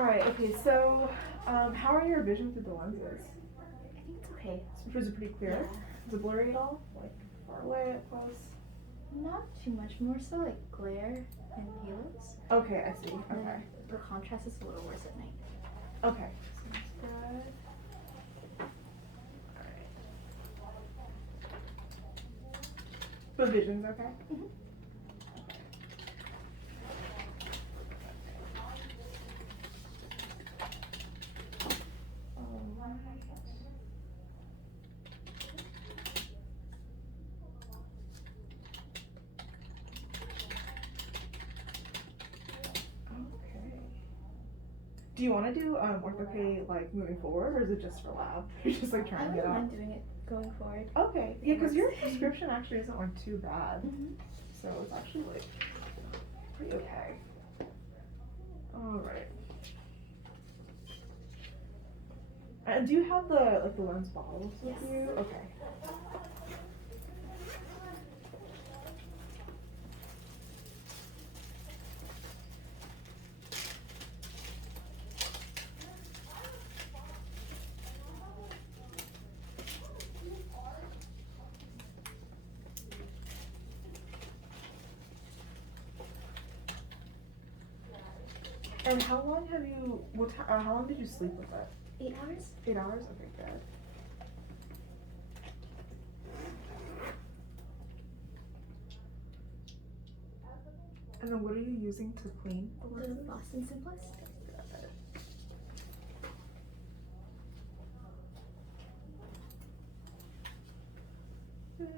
Alright, okay, so how are your vision through the lenses? I think it's okay. Is it pretty clear? Yeah. Is it blurry at all? Like far away, up close? Not too much, more so like glare and halos. Okay, I see. And Okay. the contrast is a little worse at night. Okay. Sounds good. Alright. But vision's okay? Mm-hmm. Okay. Do you want to do ortho-K like moving forward, or is it just for lab? You're just like I trying to wouldn't get out. mind doing it going forward. Okay. Yeah, because your prescription actually isn't like too bad, Mm-hmm. so it's actually like pretty okay. All right. And do you have the lens bottles with Yes. you? Okay. And how long have you? How long did you sleep with it? 8 hours? 8 hours. Okay, good. And then what are you using to clean the The lenses? Boston Simplest. Good.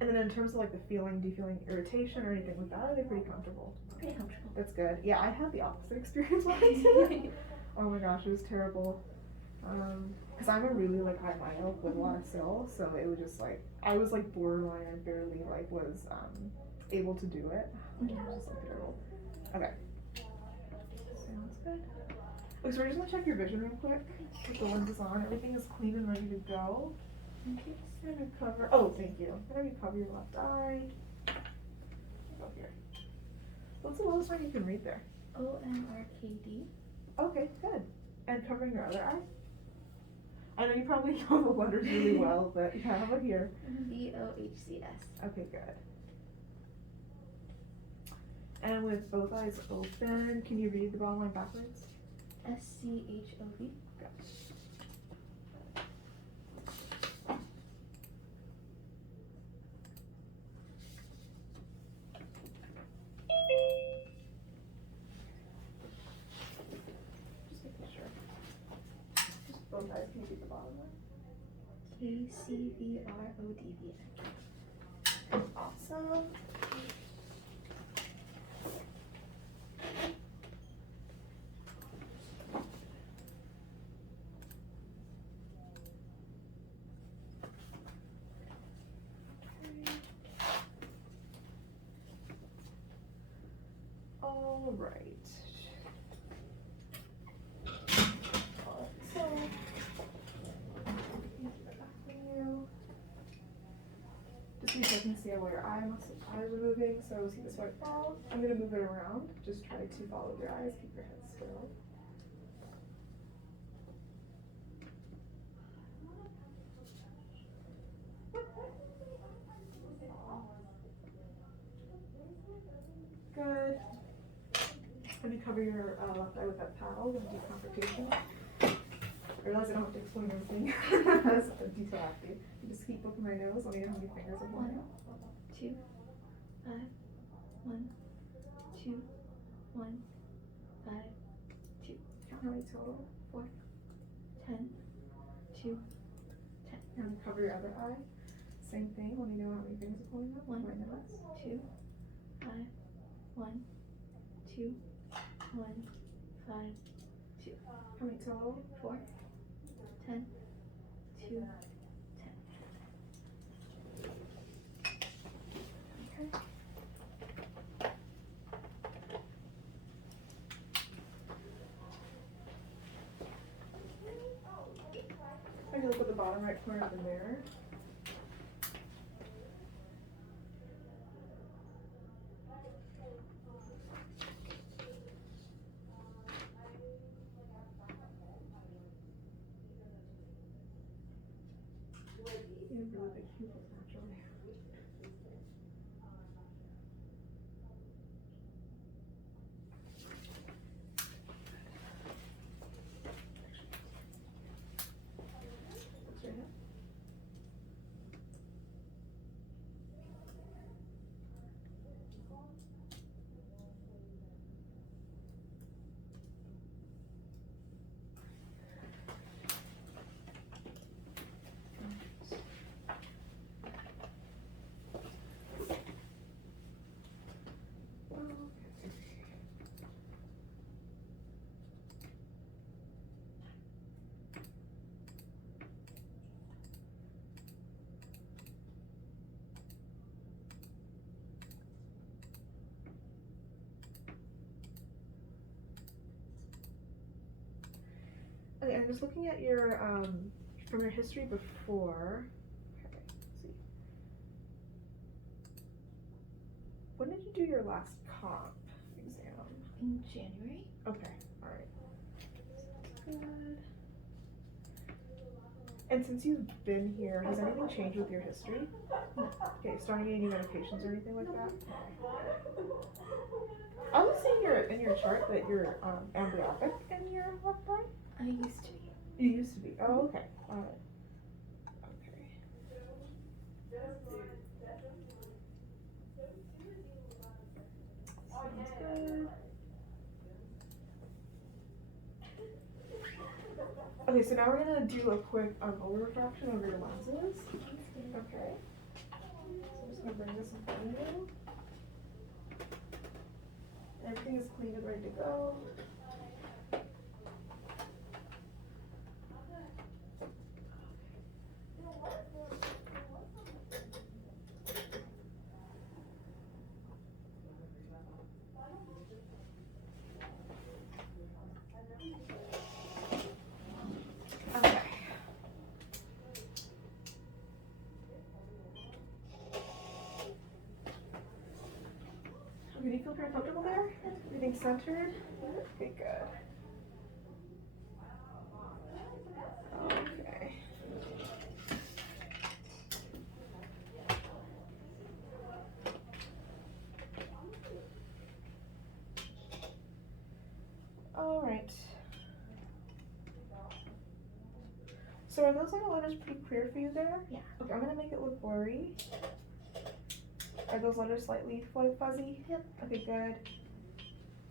And then in terms of like the feeling, do you feel any irritation or anything like that? Or are they pretty comfortable? Pretty comfortable. That's good. Yeah, I had the opposite experience when I did it. Oh my gosh, it was terrible. Cause I'm a really like high myope with a lot of sil, so it was just like I was like borderline and barely like was able to do it. It was just like terrible. Okay. Sounds good. Okay, so we're just gonna check your vision real quick. Put the lenses on. Everything is clean and ready to go. Okay, just gonna cover. Oh, thank you. I'm gonna cover your left eye. Go here. What's the lowest one you can read there? OMRKD. Okay, good. And covering your other eye? I know you probably know the letters really well, but yeah, how about here? VOHCS. Okay, good. And with both eyes open, can you read the bottom line backwards? SCHOV. Good. Just making sure. Just both eyes, can you read the bottom line? KCVRODV. Awesome. All right. So, just so you can see where your eyes are moving. So see this white ball? I'm gonna move it around. Just try to follow your eyes. Keep your head still. Good. Let me cover your left eye with that towel and do confrontation. I realize I don't have to explain everything. That's a detail after you. You just keep looking at my nose. Let me know how many fingers I'm holding. 1, 2, 5, 1, 2, 1, 5, 2. Count how many total. 4, 10, 2, 10. And cover your other eye. Same thing. Let me know how many fingers I'm holding up. 1, My nose. 2, 5, 1, 2, 1, 5, 2. How many total? 4, 10, 2, 10. Okay. Maybe look at the bottom right corner of the mirror. You have really big pupils naturally. That's right here. Okay, I'm just looking at your from your history before. Okay, let's see. When did you do your last comp exam? In January. Okay, alright. Good. And since you've been here, has anything changed with your history? No. Okay, starting any medications or anything like that? I was seeing in your chart that you're amblyopic in your left eye. I used to be. You used to be. Oh, okay. Alright. Okay. Sounds good. Okay, so now we're gonna do a quick over refraction of your lenses. Okay. So I'm just gonna bring this in front of you. Everything is clean and ready to go. Okay. Okay, do you feel pretty comfortable there? Everything centered? Okay, good. Okay. All right. So are those little letters pretty clear for you there? Yeah. Okay, I'm gonna make it look blurry. Are those letters slightly fuzzy? Yep. Okay, good.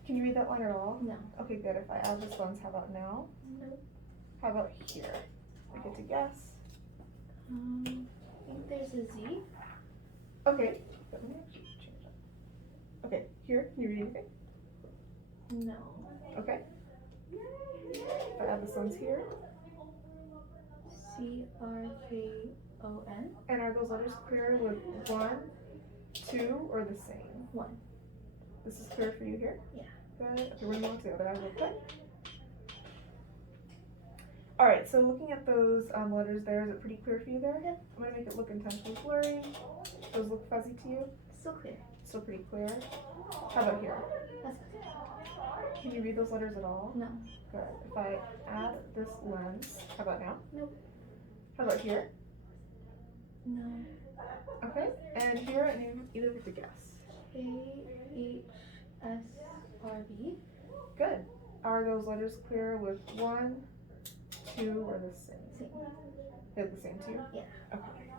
Can you read that line at all? No. Okay, good. If I add this lens, how about now? Nope. How about here? I get to guess. I think there's a Z. Okay. Let me actually change that. Okay, here. Can you read anything? No. Okay. If I add this lens here. CRKON. And are those letters clear with 1, 2, or the same? 1. This is clear for you here? Yeah. Good. Okay, we're going to the other eye real quick. Alright, so looking at those letters there, is it pretty clear for you there? Yep. I'm going to make it look intentionally blurry. Those look fuzzy to you? Still clear. Still pretty clear. How about here? That's good. Can you read those letters at all? No. Good. If I add this lens, how about now? Nope. How about here? No. Okay. And here, and you either get to guess. KHSRB. Good. Are those letters clear with 1, 2, or the same? Same. They're the same to you? Yeah. Okay.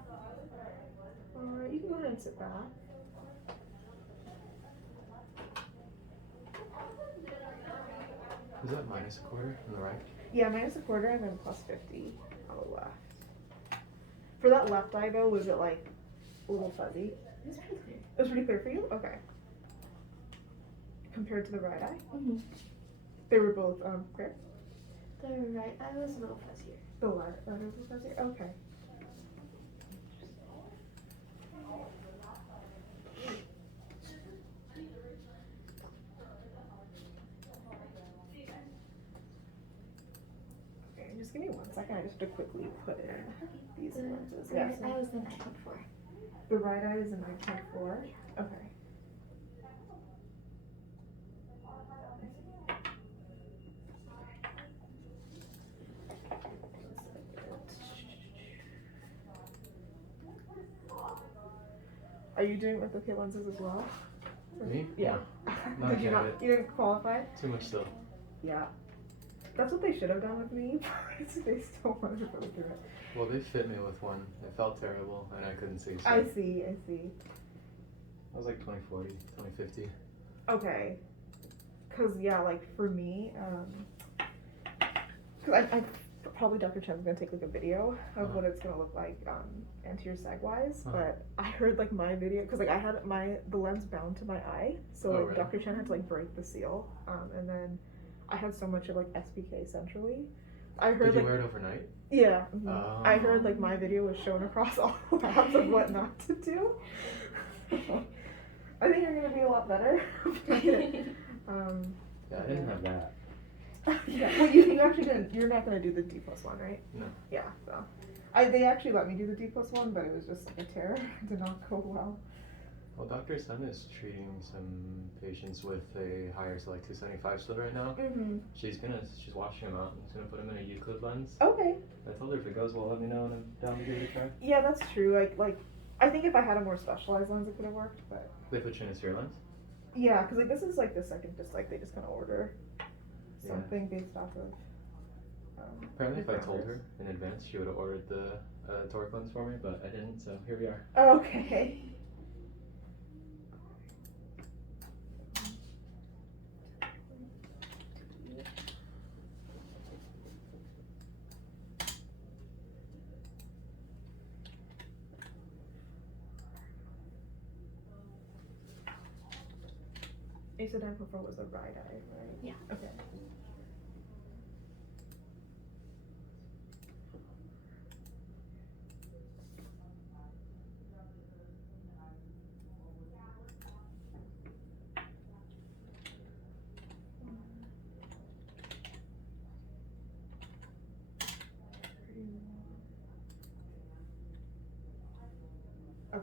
Alright, you can go ahead and sit back. Is that minus a quarter on the right? Yeah, minus a quarter and then plus 50 on the left. For that left eye though, was it like a little fuzzy? It's pretty clear. It was pretty clear for you? Okay. Compared to the right eye? Mm-hmm. They were both clear? The right eye was a little fuzzier. The left eye was fuzzy? Okay. Okay, just give me 1 second. I just have to quickly put in these The lenses. right so eye was the 9.4. the right eye is a 9.4? Okay. Are you doing ortho lenses as well? Me? Yeah. No, Did you not not? yet. You didn't qualify? Too much still. Yeah. That's what they should have done with me. They still wanted to go through it. Well, they fit me with one. It felt terrible, and I couldn't see. So I see. I see. I was like 2040, 2050. Okay. Cause yeah, like for me, cause I probably Dr. Chen's gonna take like a video of what it's gonna look like anterior sag wise, but I heard like my video, cause like I had the lens bound to my eye, so like really? Dr. Chen had to like break the seal, and then I had so much of like SPK centrally. I heard Did you like wear it overnight? yeah, Oh. I heard like my video was shown across all labs of what not to do. I think you're gonna be a lot better. Yeah, I didn't have that. Yeah, well, you actually didn't. You're not gonna do the D+1, right? No. Yeah, so they actually let me do the D+1, but it was just like a tear. It did not go well. Well, Dr. Sun is treating some patients with a higher Select 275 slit right now. Mm-hmm. She's washing them out and she's gonna put them in a Euclid lens. Okay. I told her if it goes well, let me know and I'm down to give it a try. Yeah, that's true. Like I think if I had a more specialized lens, it could have worked, but. They put you in a sphere lens? Yeah, because like this is like the second, just like they just kind of order something based off of. Apparently, if I your told her parameters. in advance, she would have ordered the toric lens for me, but I didn't, so here we are. Okay. You said M4 was the right eye, right? Yeah. Okay. Okay.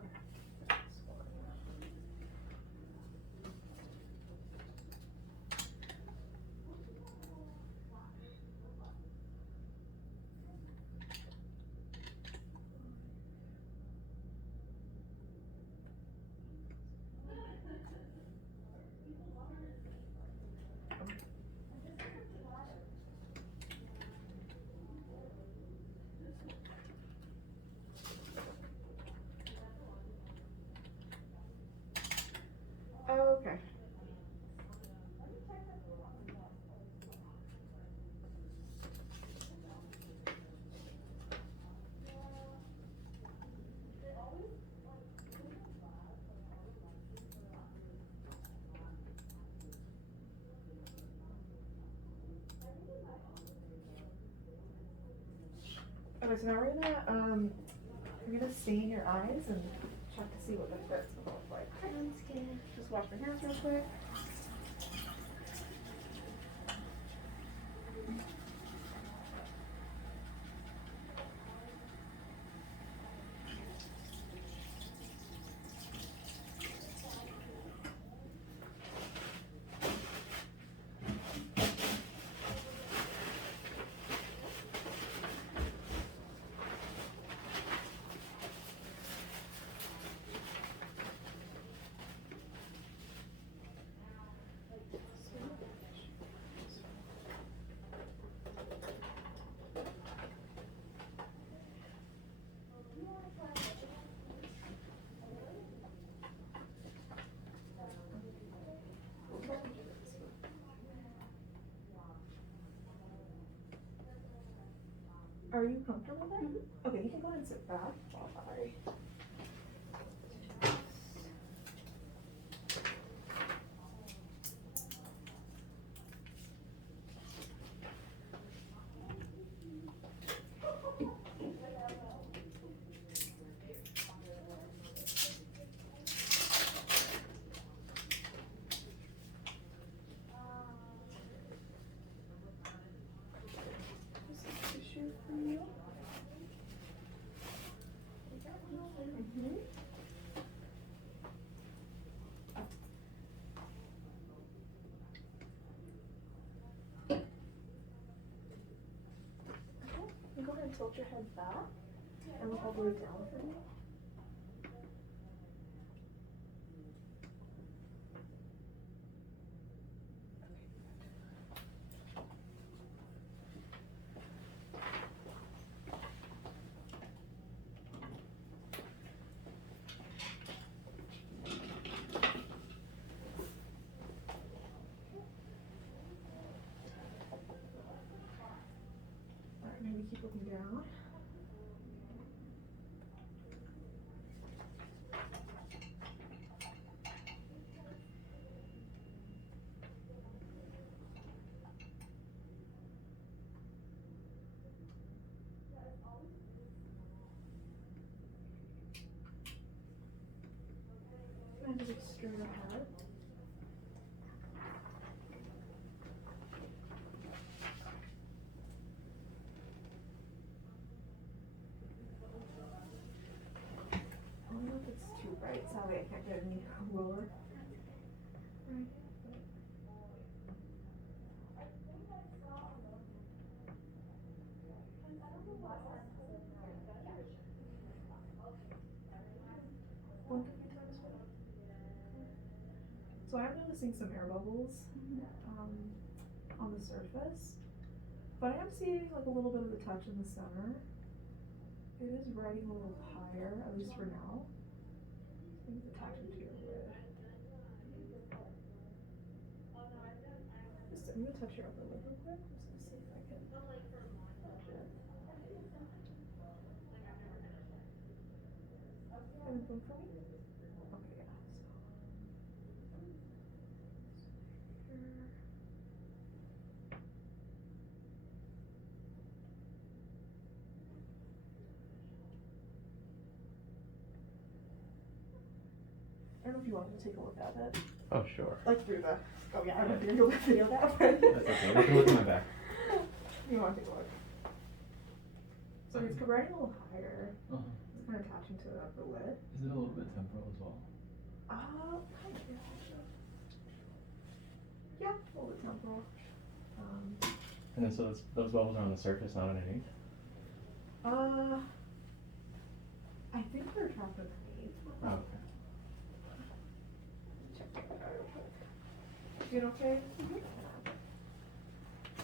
Okay. Okay, so now we're gonna stain your eyes and check to see what the fit's gonna look like. Sounds good. Just wash my hands real quick. Are you comfortable there? Mm-hmm. Okay, you can go ahead and sit back while I. Tissue for you. Mm-hmm. Okay, go ahead and tilt your head back and look all the way down for me. down. And just straight ahead. I don't know if it's too bright, so that way I can't get any lower. Right. One times one. So I'm noticing some air bubbles on the surface, but I am seeing like a little bit of the touch in the center. It is riding a little higher, at least for now. I think it's attaching to your lid. I'm gonna touch your upper lip real quick. I'm just gonna see if I can touch it. Can you boom for me? Okay, yeah. So here. I don't know if you want me to take a look at it. Oh, sure. Like through the. Oh yeah, I don't know if you're gonna video that, but. That's okay. I can look at my back. You want to take a look? So it's riding a little higher. Uh-huh. It's kind of attaching to the upper lid. Is it a little bit temporal as well? Kind of. Yeah, a little bit temporal. And then so those bubbles are on the surface, not underneath? I think they're trapped underneath. Oh, okay. Check that out real quick. You doing okay?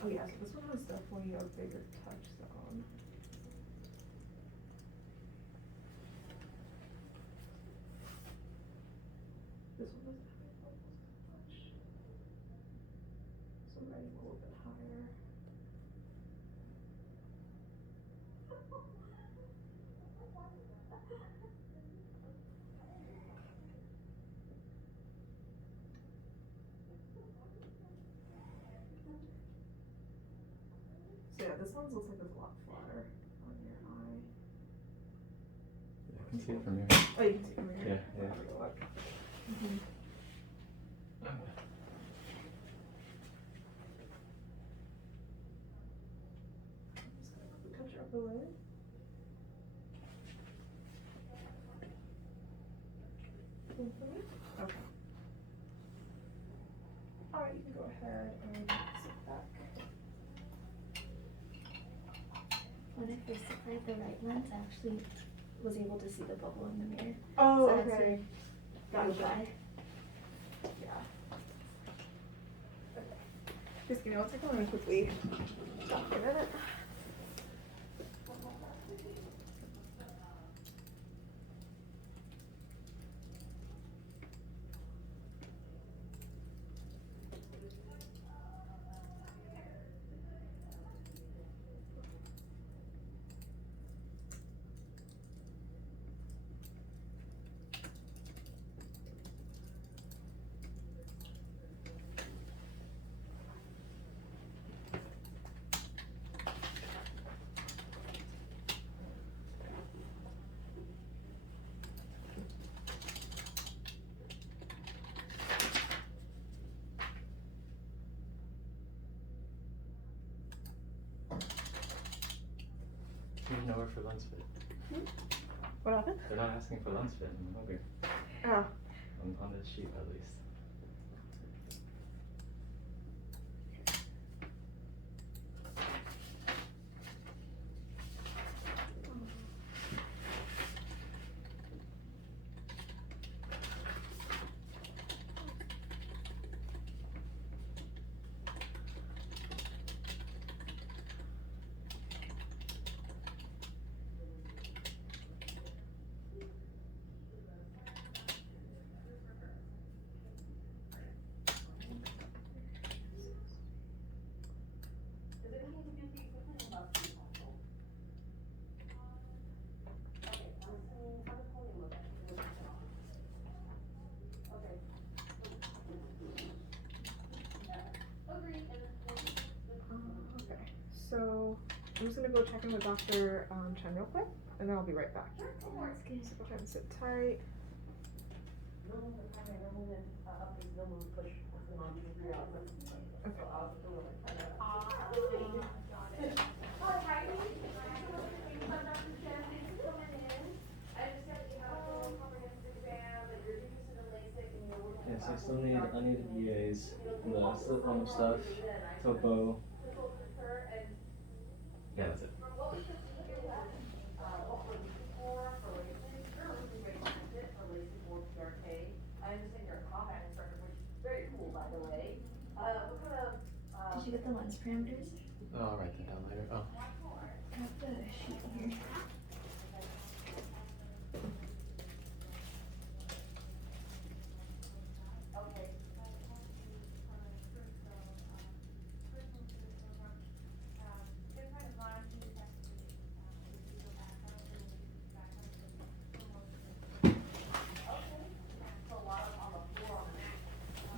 Oh yeah, so this one has definitely a bigger touch zone. This one doesn't have any bubbles as much. So riding a little bit higher. So yeah, this one looks like it's a lot flatter on your eye. Yeah, I can see it from here. Oh, you can see it from here? Yeah, yeah. Have a look. Mm-hmm. Just gonna touch your upper lid. Boom for me? Okay. Alright, you can go ahead and sit back. When I first applied the right lens, I actually was able to see the bubble in the mirror. Oh, So that's okay. Really Gotcha. bad. Yeah. Okay. Just give me 1 second, let me quickly document it. There's nowhere for lens fit. What happened? They're not asking for lens fit in the movie. Oh. On this sheet, at least. I'm just gonna go check in with Dr. Chen real quick, and then I'll be right back. That's good. So go ahead and sit tight. Yes, I still need EAs, the slip pump stuff, topo. Yeah, that's it. Did you get the lens parameters? Oh, I'll write that down later. Oh. I have the sheet here.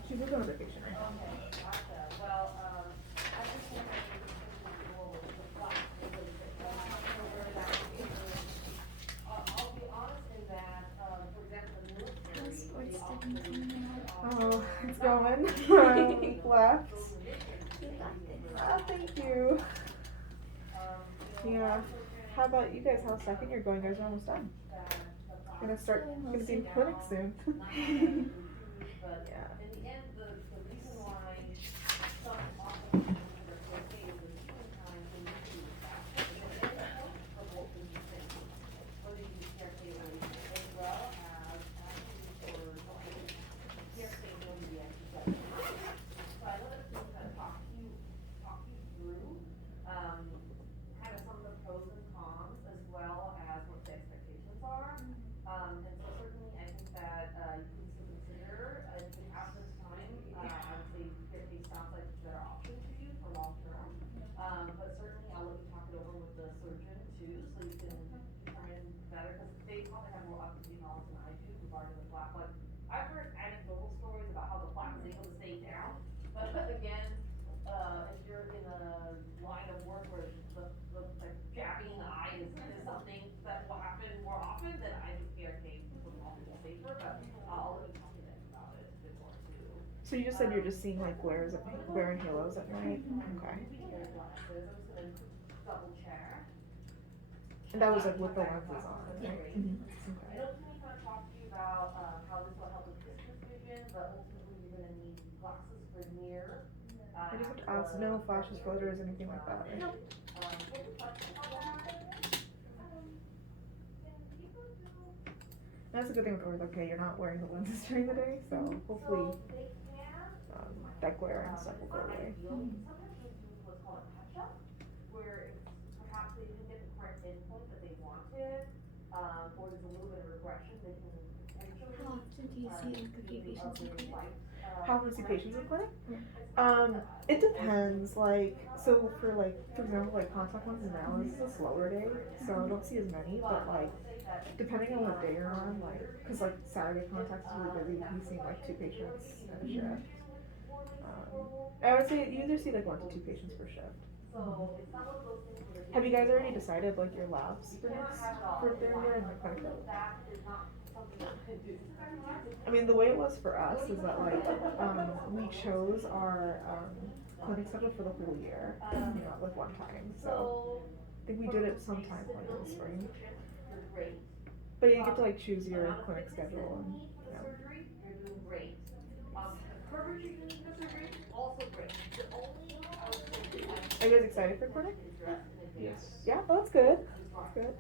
She's going on vacation, right? How's sports studying coming out? Oh, it's going. A week left. You got this. Ah, thank you. Yeah. How about you guys? How's second year going? You guys are almost done. Gonna be in clinic soon. Yeah. So you just said you're just seeing like glare and halos at night? Okay. And that was like with the lenses on, Yeah. right? Mhm. Okay. I just have to ask, no flashes, floaters, anything like that, right? No. That's a good thing with ortho-K, you're not wearing the lenses during the day, so hopefully that glare and stuff will go away. How often do you see like a few patients in clinic? How often do you see patients in clinic? It depends, like, so for like, for example, like contact lenses now, this is a slower day, so I don't see as many, but like, depending on what day you're on, like, cause like Saturday contacts is really busy, you're seeing like 2 patients in a shift. I would say you either see like 1 to 2 patients per shift. Have you guys already decided like your labs for third year and like clinic? I mean, the way it was for us is that like, we chose our, clinic schedule for the whole year, not like one time, so I think we did it sometime like in the spring. But you get to like choose your clinic schedule and, Are you guys excited for clinic? Yes. Yeah, oh, that's good. That's good.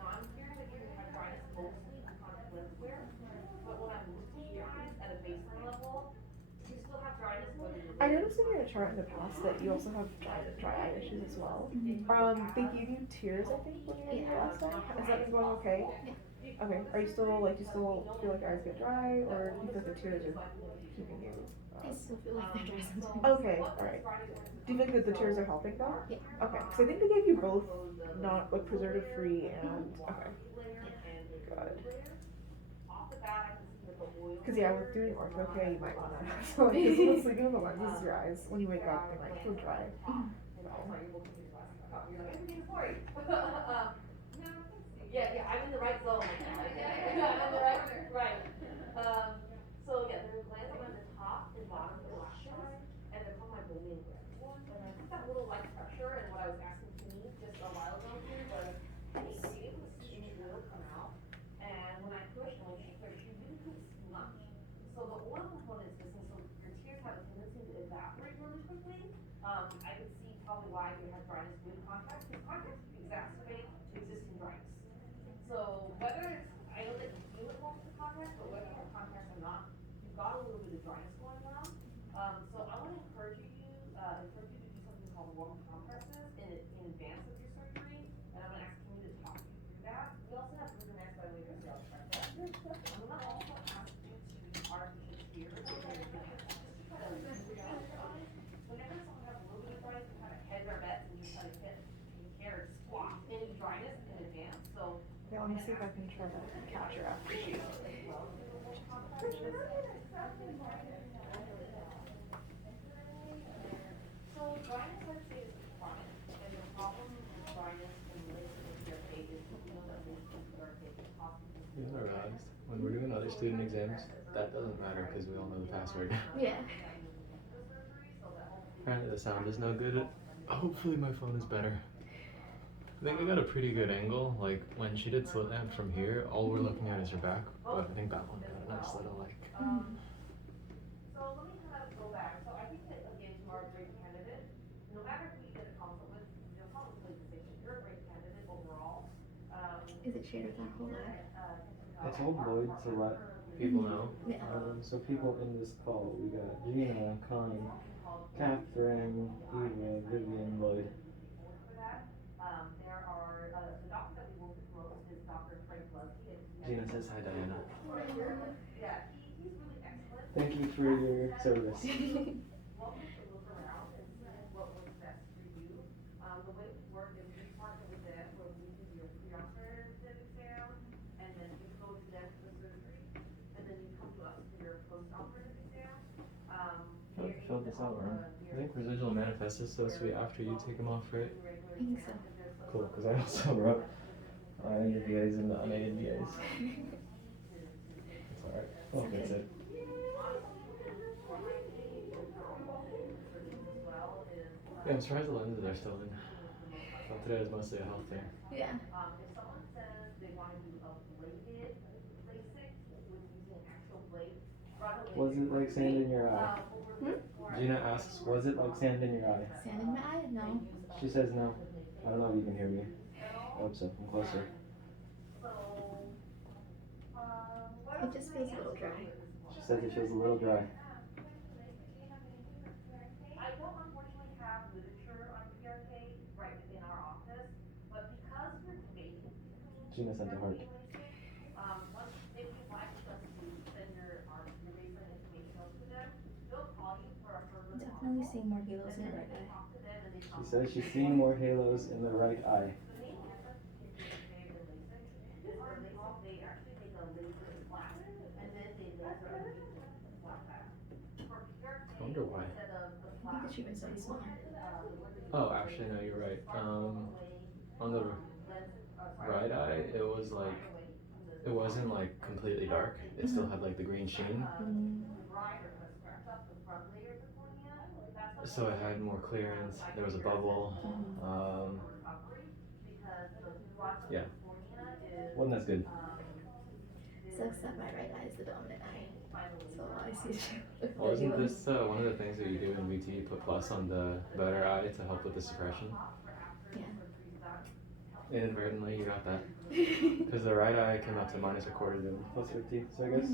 I noticed in your chart in the past that you also have dry eye issues as well. They gave you tears, I think, when you were here last time. Has that been going okay? Yeah. Okay. Are you still like, do you still feel like your eyes get dry, or do you feel like the tears are keeping you? I still feel like they're dry sometimes. Okay, alright. Do you think that the tears are helping though? Yeah. Okay, so I think they gave you both not like preservative free and okay. Good. Cause yeah, with doing ortho-K, you might wanna so like sleeping with the lenses, your eyes when you wake up they might feel dry. So, talk. You're like, everything's boring. Yeah, I'm in the right zone. I'm in the right. So yeah, there's glands on the top and bottom of the lashes, and they're called my bullion glands. And I think that little light pressure, and what I was asking to me just a while ago here was, hey, are you able to see the oil come out? And when I pushed and when she pushed, she really couldn't see much. So the oil component is missing, so your tears have a tendency to evaporate really quickly. I could see probably why you have dryness with contacts, because contacts exacerbate existing dryness. So whether it's, I know that you feel it most of the contacts, but whether your contacts or not, you've got a little bit of dryness going on. So I want to encourage you to do something called warm compresses in advance of your surgery, and I'm going to ask you to talk you through that. We also have Ruben X by the way of sales practice. I'm going to also ask you to use artificial tears just to try to alleviate it. Whenever someone has a little bit of dryness, we kind of hedge our bets and just try to hit care squat any dryness in advance. So Yeah, let me see if I can try to capture after she. So dryness, I'd say, is chronic, and the problem with dryness and related to your face is you know that related to your face is possibly. You know, realized when we're doing other student exams, that doesn't matter because we all know the password. Yeah. Apparently the sound is no good. Hopefully my phone is better. I think I got a pretty good angle. Like when she did slit lamp from here, all we're looking at is her back. But I think that one got a nice little like. So let me kind of go back. So I think that again, you are a great candidate. No matter who you get a consult with, you'll probably play the same. You're a great candidate overall. Is it shared with our whole eye? I told Lloyd to let people know. Yeah. So people in this call, we got Gina, Connie, Catherine, Eva, Vivian, Lloyd. There are the doctor that we work with most is Dr. Frank Lusky. Gina says hi, Diana. Yeah, he's really excellent. Thank you for your service. Welcome to look around and see what works best for you. The way we work is we partner with them where we do your preoperative exam, and then you go to them for the surgery, and then you come to us for your postoperative exam. Filled this out, right? I think residual manifest is supposed to be after you take them off, right? I think so. Cool, because I also wrote the VAs and the unaided VAs. It's alright. We'll fix it. Yeah, I'm surprised the lenses are still in. I thought today was mostly a health fair. Yeah. If someone says they want to do a bladed LASIK with using an actual blade, Was it like sand in your eye? Gina asks, was it like sand in your eye? Sand in my eye? No. She says no. I don't know if you can hear me. I hope so. I'm closer. It just feels a little dry. She says it feels a little dry. I don't unfortunately have literature on PRK right within our office, but because we're debating Gina sent a heart. once if you'd like us to send your baseline information over to them, they'll call you for a further Definitely seeing more halos in the right eye. talk to them, and they She says she's seeing more halos in the right eye. the main difference between PRK and LASIK is for LASIK they actually take a laser flat and then they laser underneath the flat back. For PRK, I wonder why. instead of the I think the treatment's so small. Oh, actually, no, you're right. On the right eye, it was like, it wasn't like completely dark. It still had like the green sheen. So it had more clearance. There was a bubble. Yeah. Wasn't as good. Sucks that my right eye is the dominant eye. So all I see is you. Wasn't this one of the things that you do in VT? You put plus on the better eye to help with the suppression? Yeah. Inadvertently, you got that. Because the right eye came up to minus a quarter to plus 50. So I guess,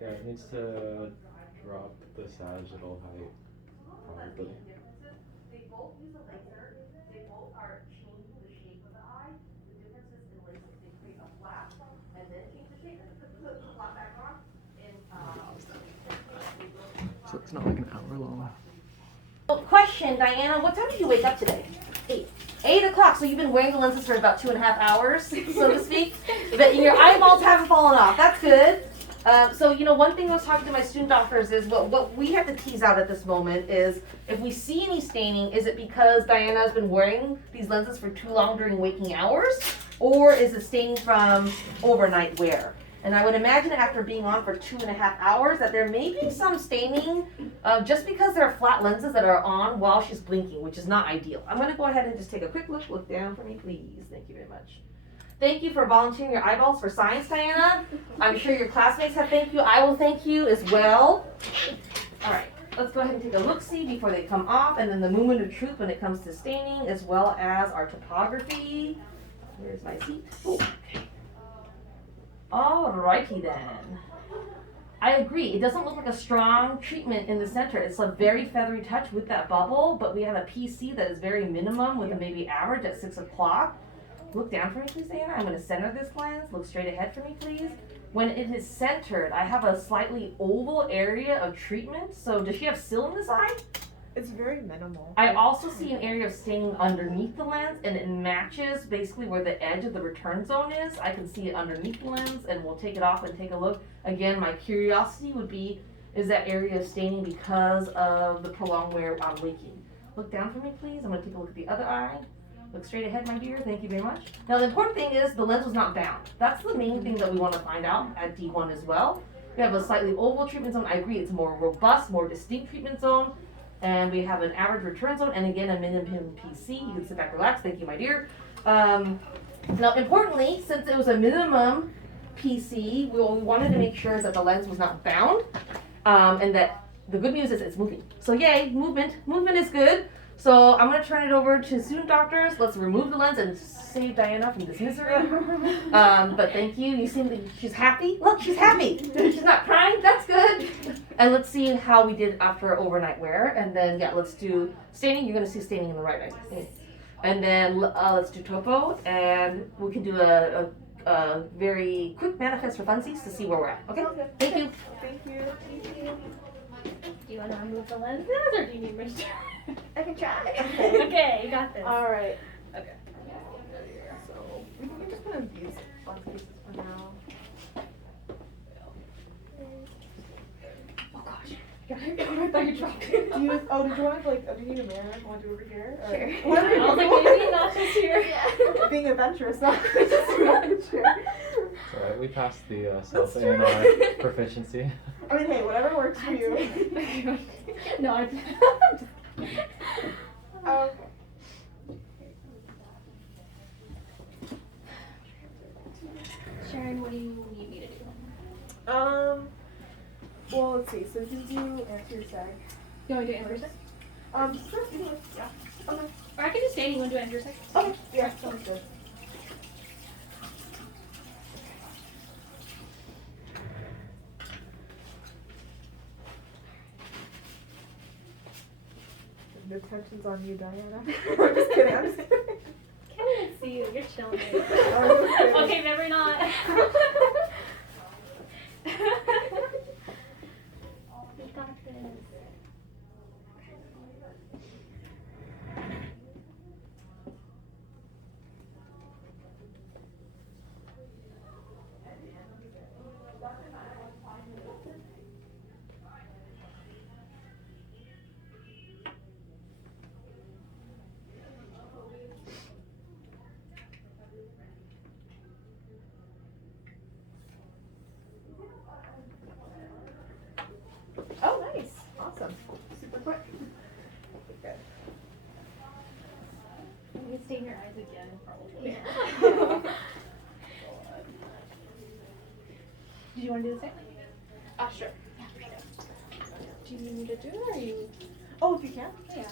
yeah, it needs to drop the sagittal height. Probably. They both use a laser. They both are changing the shape of the eye. The difference is in laser, they create a flap and then change the shape and put the flap back on. So it's not like an hour long. Well, question, Diana, what time did you wake up today? 8. 8 o'clock, so you've been wearing the lenses for about 2.5 hours, so to speak. But your eyeballs haven't fallen off. That's good. So, you know, one thing I was talking to my student doctors is what we have to tease out at this moment is if we see any staining, is it because Diana has been wearing these lenses for too long during waking hours? Or is it staining from overnight wear? And I would imagine after being on for 2.5 hours that there may be some staining just because there are flat lenses that are on while she's blinking, which is not ideal. I'm going to go ahead and just take a quick look. Look down for me, please. Thank you very much. Thank you for volunteering your eyeballs for science, Diana. I'm sure your classmates have thanked you. I will thank you as well. All right, let's go ahead and take a look-see before they come off, and then the moment of truth when it comes to staining, as well as our topography. Where's my seat? Oh, okay. Alrighty then. I agree. It doesn't look like a strong treatment in the center. It's a very feathery touch with that bubble, but we have a PC that is very minimum with a maybe average at 6 o'clock. Look down for me, please, Diana. I'm going to center this lens. Look straight ahead for me, please. When it is centered, I have a slightly oval area of treatment. So does she have sill in this eye? It's very minimal. I also see an area of staining underneath the lens, and it matches basically where the edge of the return zone is. I can see it underneath the lens, and we'll take it off and take a look. Again, my curiosity would be, is that area of staining because of the prolonged wear on waking? Look down for me, please. I'm going to take a look at the other eye. Look straight ahead, my dear. Thank you very much. Now, the important thing is the lens was not bound. That's the main thing that we want to find out at D1 as well. We have a slightly oval treatment zone. I agree, it's a more robust, more distinct treatment zone. And we have an average return zone, and again, a minimum PC. You can sit back, relax. Thank you, my dear. Now, importantly, since it was a minimum PC, we wanted to make sure that the lens was not bound, and that the good news is it's moving. So yay, movement. Movement is good. So I'm going to turn it over to student doctors. Let's remove the lens and save Diana from this misery. But thank you. You seem like she's happy. Look, she's happy. She's not crying. That's good. And let's see how we did after overnight wear. And then, yeah, let's do staining. You're going to see staining in the right eye. And then let's do topo. And we can do a very quick manifest for funsies to see where we're at. Okay? Thank you. Thank you. Thank you. Do you want to remove the lenses or do you need me to? I can try. Okay, you got this. Alright. Okay. So, we can just put in these fun pieces for now. Oh gosh. I thought you dropped it. Do you, did you want to, do you need a mirror? Want to do it over here? Or, Sure. Whatever I was like, maybe not just here. Yeah. Being adventurous, not just around the chair. It's alright, we passed the That's self-ANR proficiency. I mean, hey, whatever works for you. No, I'm just Okay. Sharon, what do you need me to do? Well, let's see. So you do anterior sag. You want me to do intersect? Sure, you do. Yeah. Okay. Or I can do staining. You want to do intersect? Okay. Yeah, sounds good. The tension's on you, Diana. I'm just kidding. I'm just kidding. Can't even see you. You're chilling. Okay. Okay, maybe not. We got this. Oh, nice. Awesome. Super quick. Good. You can stain your eyes again, probably. Yeah. Did you want to do the same? Sure. Do you need me to do it or are you? Oh, if you can. Yeah.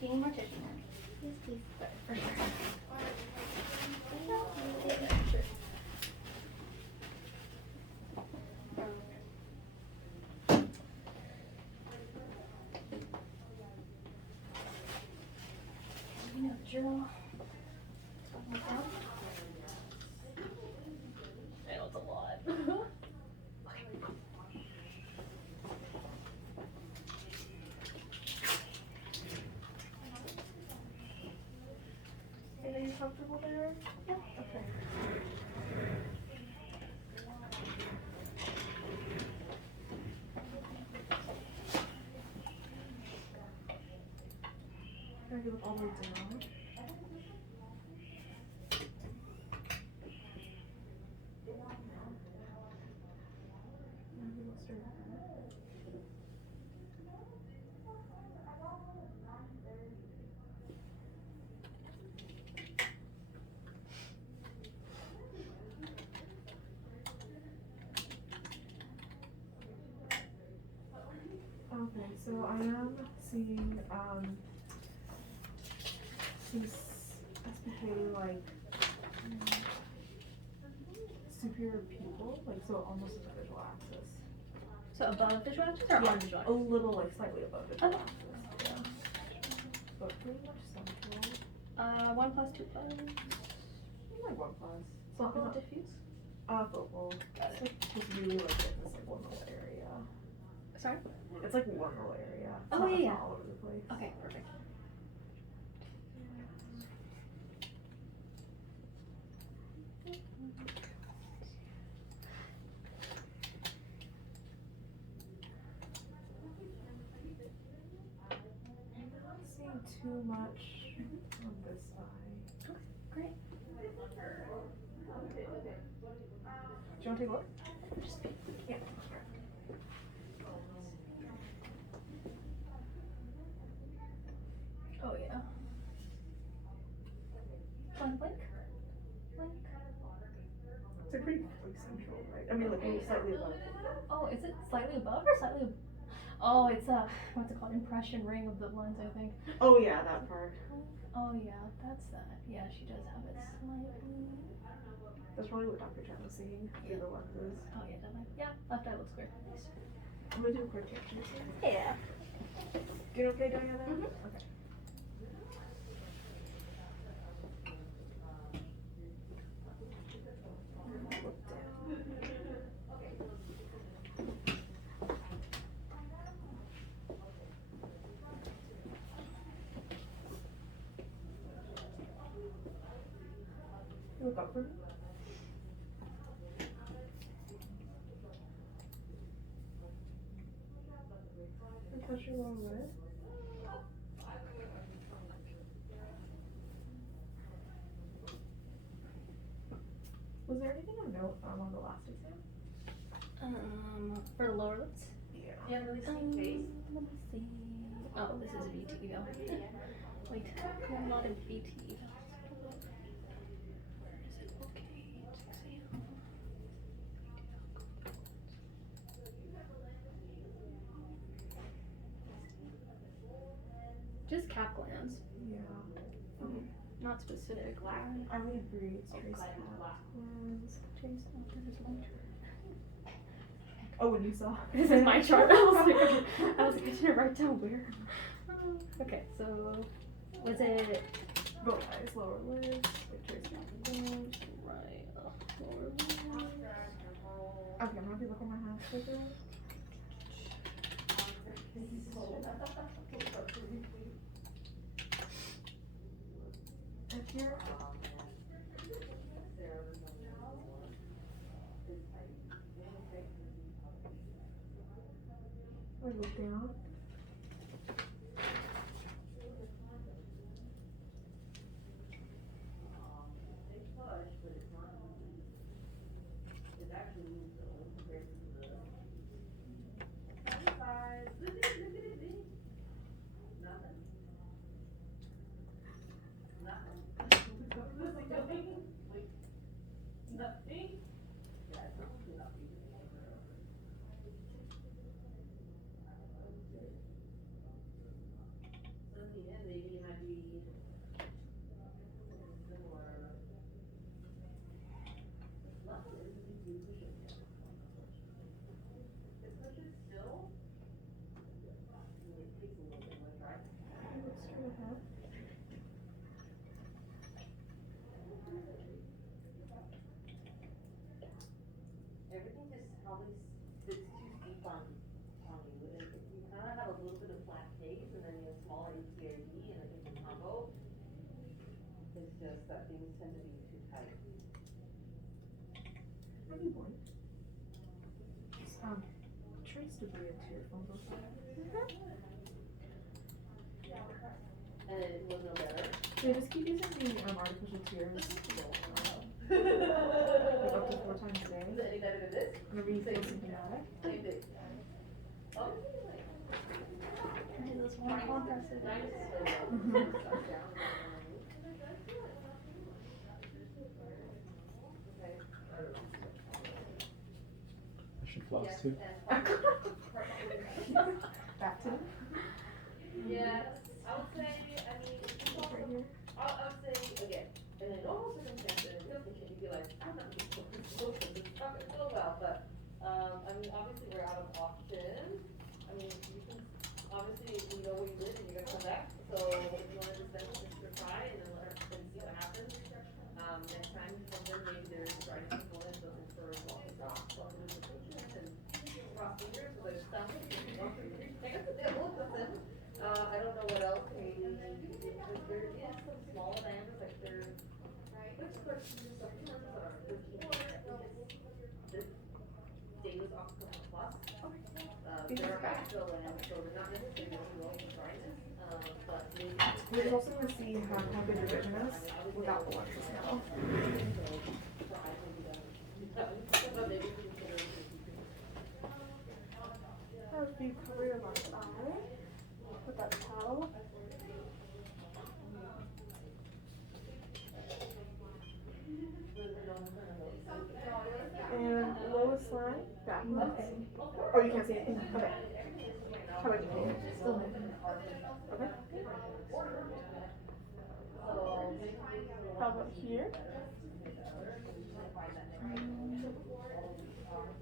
Do you need more tissue? Yes, please. For sure. Sure. You know, drill. Like that. I know it's a lot. Are you comfortable there? Yeah. Okay. if you look all the way down. Maybe we'll start there. Okay, so I am seeing some SPK like superior pupil, like so almost in the visual axis. So above visual axis or Yeah, on visual a axis? little like slightly above visual Okay. axis. Yeah. But pretty much central. 1 plus 2 plus. Like 1 plus. So Is it diffuse? focal. Got It's like just really like in this like one little area. Sorry? It's like one little area. It's Oh, not, yeah, it's yeah. not all over the place. Okay, perfect. I'm not seeing too much on this eye. Great. Do you want to take a look? Yeah. Oh yeah. Blink. It's like pretty like central, right? I mean, like maybe slightly above. Oh, is it slightly above or slightly? Oh, it's a what's it called? Impression ring of the lens, I think. Oh yeah, that part. Oh yeah, that's that. Yeah, she does have it slightly. That's probably what Dr. Chen was seeing through the lenses. Oh yeah, definitely. Yeah, left eye looks great. I'm gonna do a quick check. Yeah. You okay, Diana? Mhm. Okay. Look down. You look up for me. And touch your lower lid. Was there anything of note on the last exam? For lower lips. Yeah. You have really sweet face. Let me see. Oh, this is a VT eval. Wait, I'm not a VT eval. Where is it? Okay, it's exam. Just cap glands, Yeah. not specific. I would agree. It's trace cat glands. Trace, oh, this is my chart. Oh, when you saw. This is my chart. I was like, okay. I didn't write down where. Okay, so was it Both eyes, lower lids, like trace cat glands. right? Lower lip. Okay, I'm gonna have you look on my hand quicker. If you're or look down. Straight ahead. Everything just probably sits too deep on you. And if you kind of have a little bit of flat face and then you have smaller ATID and I think the combo, it's just that things tend to be too tight. Maybe one. Just trace debris into your phone profile. and it was no better. They just keep using the artificial tears. Like up to 4 times a day. Is it any better than this? Whenever you feel symptomatic. Same thing. Oh, This one compresses. I should floss too. Back to them. Yes, I would say, I mean, Right here. I would say, again, in a normal circumstances, you'd be like, I'm not going to cook this book, it's not going to go well, but, I mean, obviously we're out of options. I mean, you can, obviously, you know where you live and you're gonna come back, so if you wanna just send us a try and then let her, and see what happens. Next time you come in, maybe there's a grinding component looking for walking rock, walking with the patients and cross fingers, so there's some, I don't know what else, maybe, there is some small diameters, like there's, which are supplements that are this daily oxygen plus. They're backfill and so they're not necessarily low in dryness, but maybe. We're just also gonna see how good your vision is without the lenses now. After you cover your left eye, put that towel. And lowest line, backwards. Okay. Oh, you can't see anything? Okay. How about you? Still moving. Okay. How about here?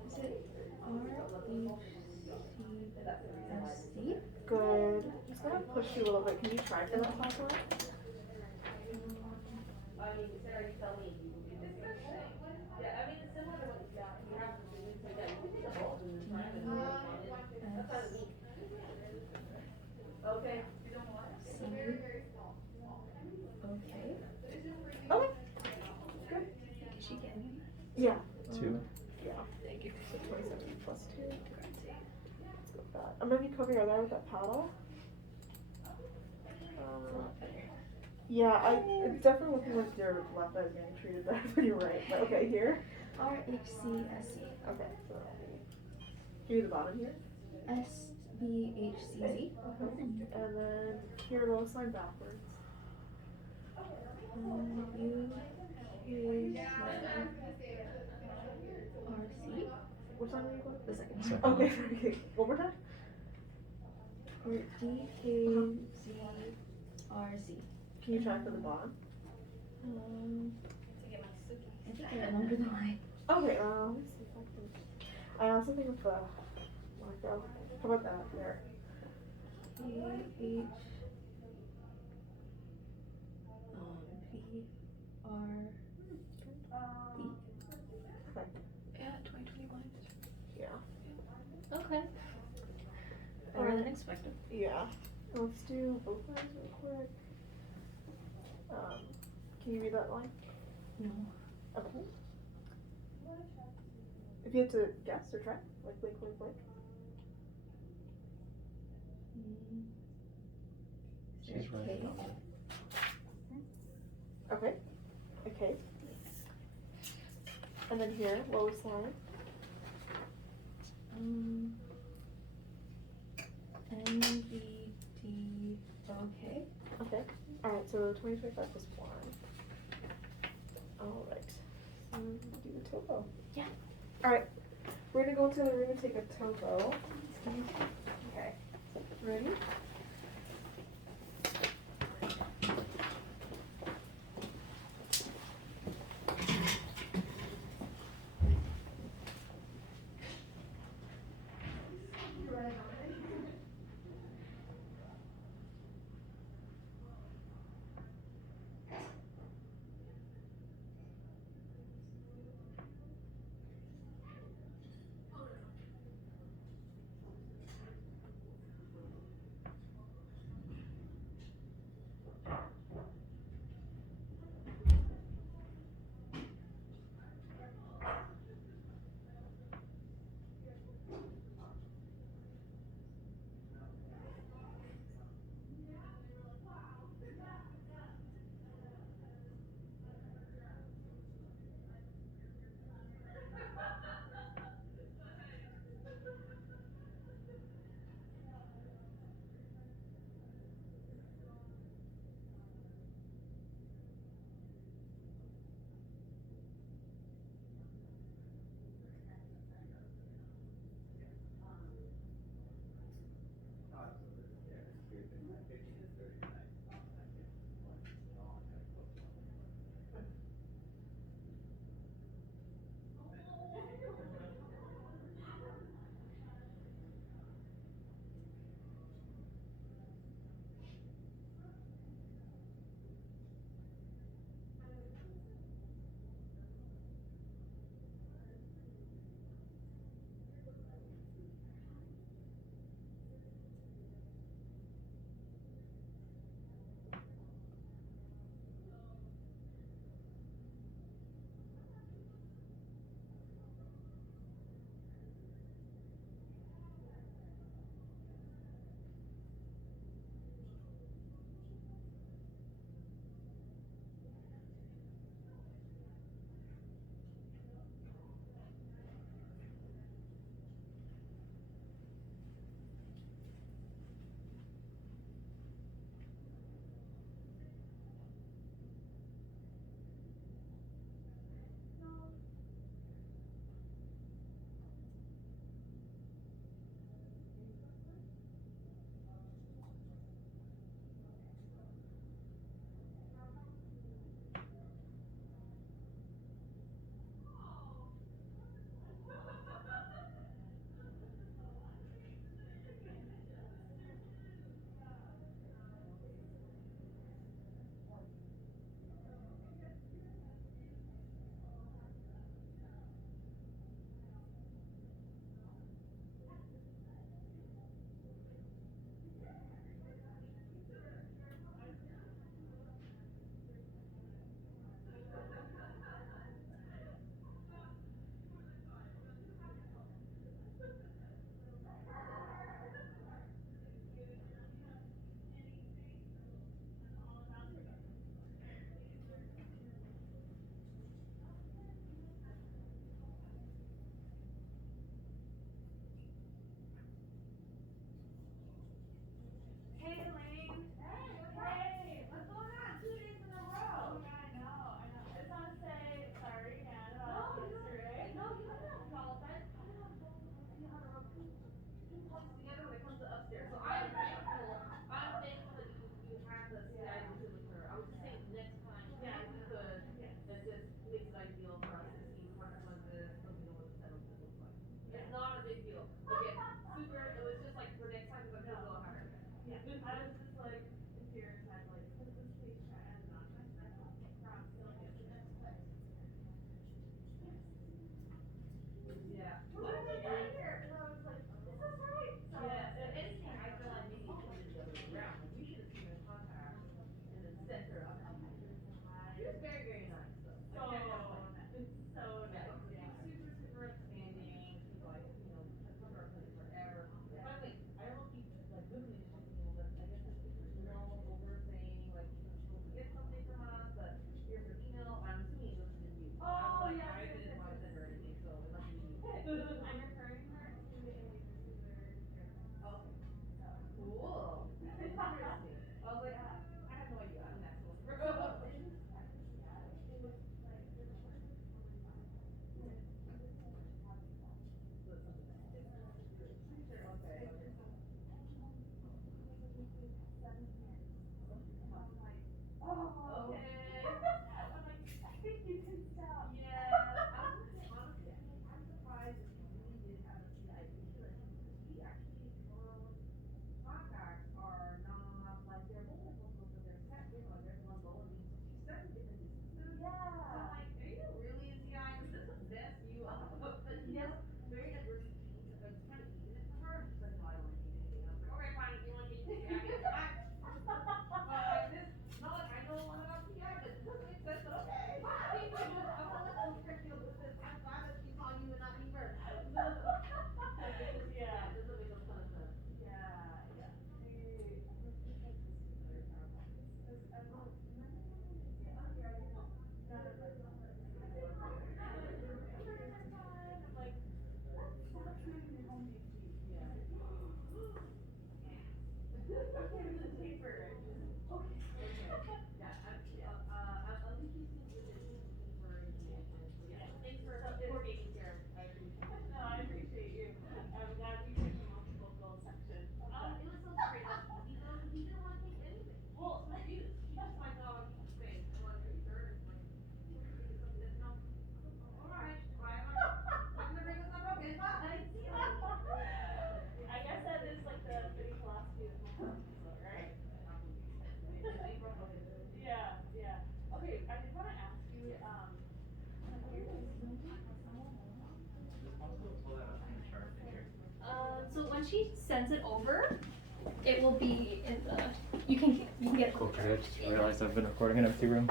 Is it RHCSC? Good. Just gonna push you a little bit. Can you try for that top line? I mean, Sarah, you tell me. Yeah, I mean, it's similar to what you got, you have to do, so yeah, you can do the whole, and try and do it. That's kind of neat. Okay. C. Okay. Okay. Good. Did she get me? Yeah. 2. Yeah. Thank you. So 27 plus 2. Let's go with that. I'm gonna be covering your other eye with that paddle. Yeah, it's definitely looking like your left eye is getting treated better than your right. But okay, here. RHCSC. Okay, so here the bottom here. SBHCZ. Okay. And then here lowest line backwards. RC. Which line are you going? The second. Second. Okay, okay. One more time. Or DKZRZ. Can you try for the bottom? I think I remember the line. Okay, let me see if I can. I also think of the Marco. How about that there? PH. Okay. Yeah, 2021. Yeah. Okay. Better than expected. Yeah. Let's do both lines real quick. Can you read that line? No. Okay. If you had to guess or try, like blink, blink, blink. She's right. Okay. Okay. And then here, lowest line. NVD. Okay. Okay. Alright, so 2025 plus 1. Alright. So do the topo. Yeah. Alright. We're gonna go into the room and take a topo. Okay. Ready? once she sends it over, it will be in the. You can get it. Cool, because I just realized I've been recording an empty room.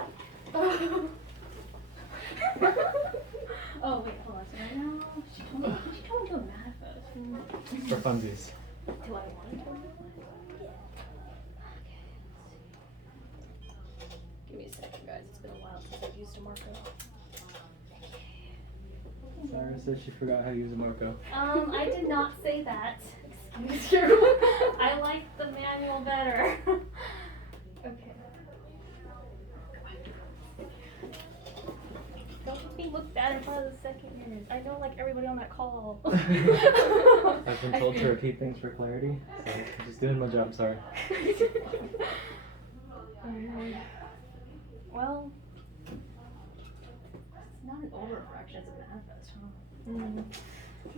Oh wait, hold on. So right now, she told me to do a manifest. For funsies. Do I want to? Yeah. Okay, let's see. Give me a second, guys. It's been a while since I've used a Marco. Sarah said she forgot how to use a Marco. I did not say that. Excuse you. I like the manual better. Okay. Don't make me look bad in front of the second. I know like everybody on that call. I've been told to repeat things for clarity, so I'm just doing my job, sorry. Well, it's not an overfraction, it's a manifest, huh?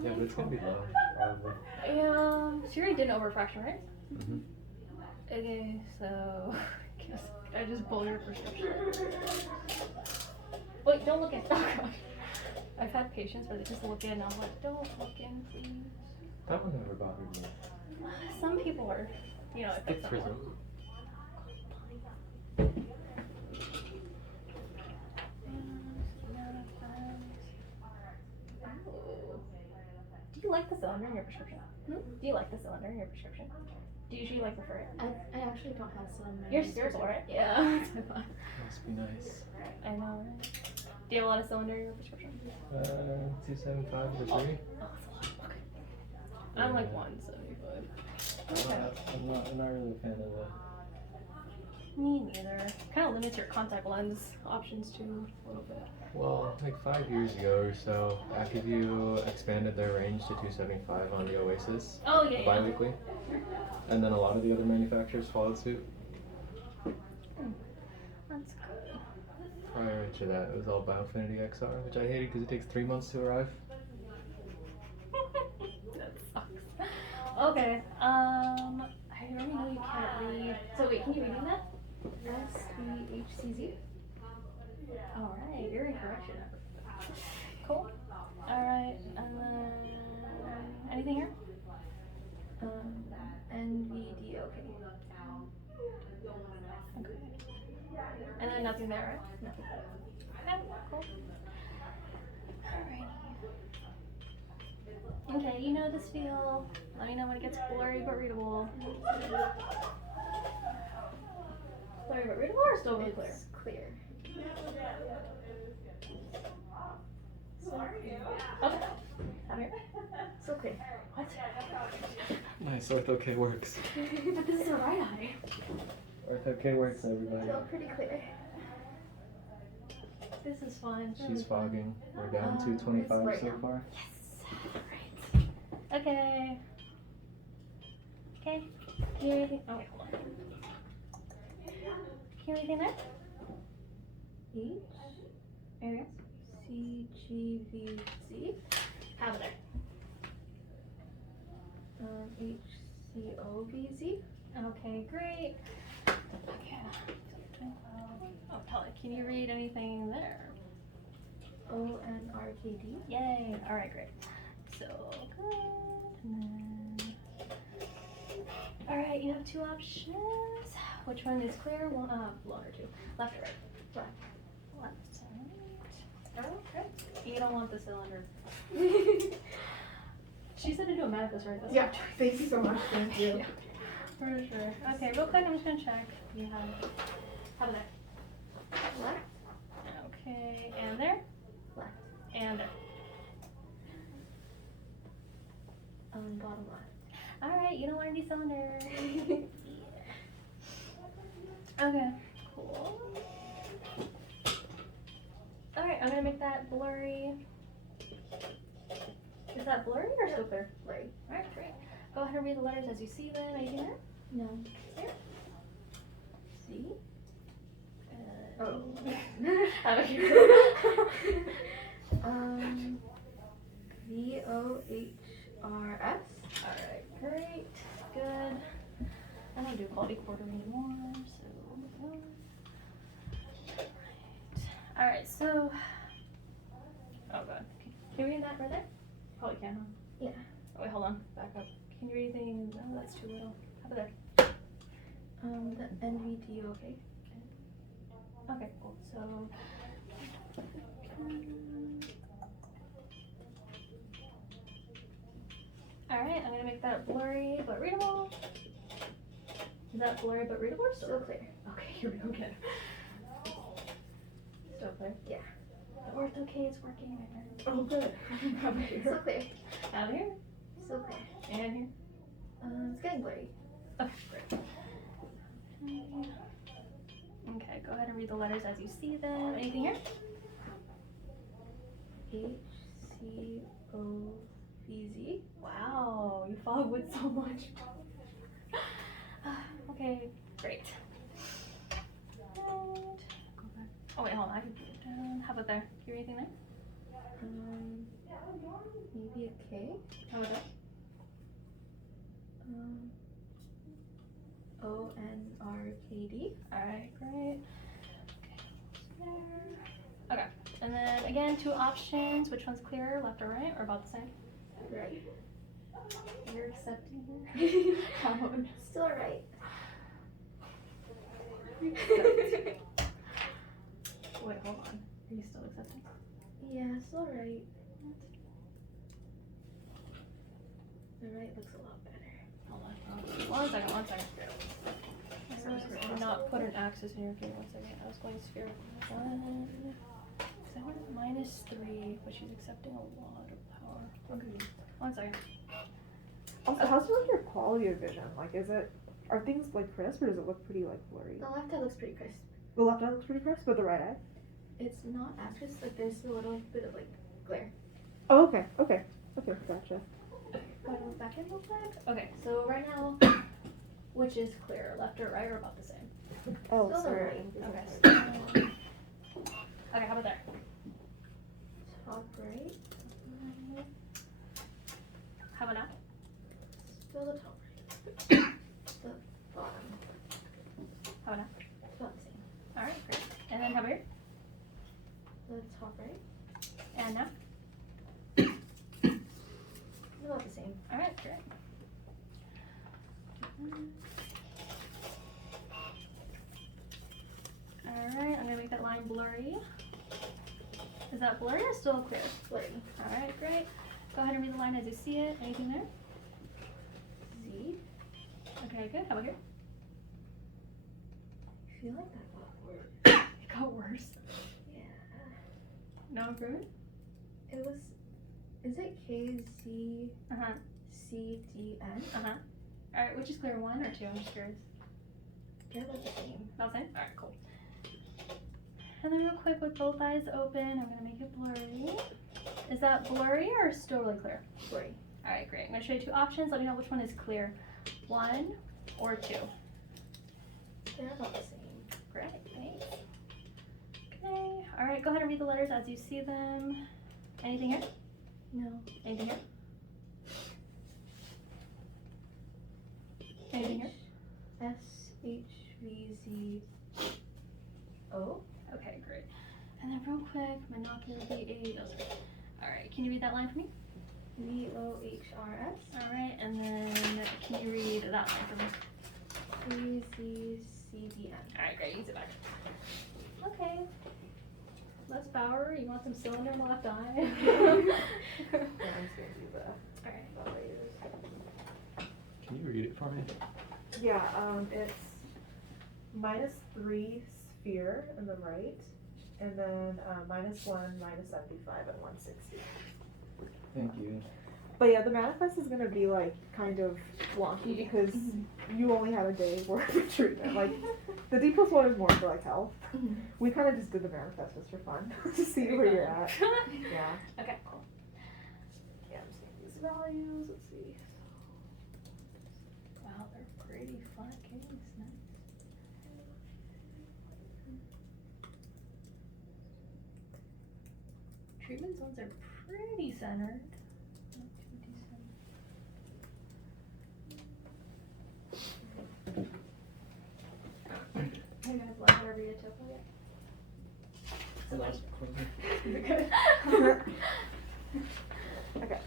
Yeah, but it's gonna be low, probably. Yeah. She already did an overfraction, right? Mm-hmm. Okay, so I just pull your prescription. Wait, don't look in. Oh gosh. I've had patients where they just look in and I'm like, don't look in, please. That one never bothered me. Some people are, you know, if Thick it's prism. Do you like the cylinder in your prescription? Do you like the cylinder in your prescription? Do you usually like prefer it? I actually don't have some. You're cerebral, right? Yeah. That's what I thought. Must be nice. I know, right? Do you have a lot of cylinder in your prescription? 275 for 3. Oh, that's a lot. Okay. I'm like 175. I'm not really a fan of that. Me neither. Kind of limits your contact lens options too a little bit. Well, like 5 years ago or so, Acuvue expanded their range to 275 on the Oasis Oh yeah, yeah. bi-weekly. And then a lot of the other manufacturers followed suit. That's good. Prior to that, it was all Biofinity XR, which I hated because it takes 3 months to arrive. That sucks. Okay. I already know you can't read. So wait, can you read me that? SBHCZ. Alright, you're in correction. Cool. Alright, and then anything here? NVDOK. Okay. And then nothing there, right? No. Okay, cool. Alrighty. Okay, you know this feel. Let me know when it gets blurry but readable. Blurry but readable or still really clear? It's clear. Okay. Out here. So clear. What? Nice, Ortho K works. But this is a right eye. Ortho K works, everybody. Still pretty clear. This is fun. She's fogging. We're down 225 right so now. far. Right. Okay. Okay. Can you read anything? Oh wait, hold on. Can you read anything there? Areas? CGVZ. Have it there. HCOVZ. Okay, great. Okay. Oh, Kelly, can you read anything there? ONRKD. Yay. Alright, great. So good. And then alright, you have 2 options. Which one is clear? One or 2. Left or right? Left. Left and right. Okay. You don't want the cylinder. She said to do a manifest, right? That's Yeah, thank you so much. Thank you. Yeah, for sure. Okay, real quick, I'm just gonna check. You have it there. Left. Okay, and there? Left. And there. Bottom left. Alright, you don't want to be cylinder. Okay, cool. Alright, I'm gonna make that blurry. Is that blurry or still clear? Blurry. Alright, great. Go ahead and read the letters as you see them. Anything there? No. C. Oh. How about you? VOHRS. Alright, great. Good. I don't do quality quarter anymore, so. Alright, so. Oh god. Can you read that right there? Probably can, huh? Yeah. Oh, wait, hold on. Back up. Can you read anything? No, that's too little. How about there? The NVD, okay? Okay, cool. So. Alright, I'm gonna make that blurry but readable. Is that blurry but readable or Still clear. Okay, here we go again. Still clear? Yeah. The ortho K is working right now. Oh, good. How about here? Still clear. Out here? Still clear. And here? It's getting blurry. Okay, great. Okay, go ahead and read the letters as you see them. Anything here? HCOVZ. Wow, you fog with so much. Okay, great. And go back. Oh wait, hold on. I can put it down. How about there? You hear anything there? Maybe a K. How about that? ONRKD. Alright, great. Okay, and then again, two options. Which one's clearer, left or right, or about the same? Right. You're accepting here? How about Still right. Wait, hold on. Are you still accepting? Yeah, still right. The right looks a lot better. Hold on. One second. I did not put an axis in your game. 1 second. I was going spherical. Because I wanted -3, but she's accepting a lot of power. Okay. 1 second. Also, how's like your quality of vision? Like, are things like crisp or does it look pretty like blurry? The left eye looks pretty crisp. The left eye looks pretty crisp, but the right eye? It's not as crisp, like there's a little bit of like glare. Oh, okay, gotcha. Want to move back in real quick? Okay, so right now, which is clear, left or right, or about the same? Oh, Still the sorry. right. Okay. Okay, how about there? Top right. How about now? Still the top right. The bottom. How about now? About the same. All right, great. And then how about here? The top right. And now? About the same. All right, great. All right, I'm gonna make that line blurry. Is that blurry or still clear? Blurry. All right, great. Go ahead and read the line as you see it. Anything there? Z. Okay, good. How about here? I feel like that got worse. It got worse. Yeah. No improvement? It was. Is it KZCDN? Uh-huh. Uh-huh. All right, which is clear, 1 or 2? I'm just curious. They're about the same. About the same? All right, cool. And then real quick, with both eyes open, I'm gonna make it blurry. Is that blurry or still really clear? Blurry. All right, great. I'm gonna show you 2 options. Let me know which one is clear. 1 or 2. They're about the same. Great, thanks. Okay. All right, go ahead and read the letters as you see them. Anything here? No. Anything here? Anything here? SHVZO. Okay, great. And then real quick, monocular VA. Oh, sorry. All right, can you read that line for me? VOHRS. All right, and then can you read that line for me? KZCDN. All right, great. Use it back. Okay. Less power. You want some cylinder in the left eye? Yeah, I'm just gonna do the All right. layers. Can you read it for me? Yeah, it's -3 sphere in the right, and then -1, -75, and 160. Thank you. But yeah, the manifest is gonna be like kind of wonky because you only had a day worth of treatment. Like the D+1 is more for like health. We kind of just did the manifest just for fun to see where you're at. Yeah. Okay, cool. Yeah, I'm just gonna use values. Let's see. Wow, they're pretty flat cakes. Nice. Treatment zones are pretty centered. Not too decentered. Hey guys, love whatever you took yet. Good. Okay.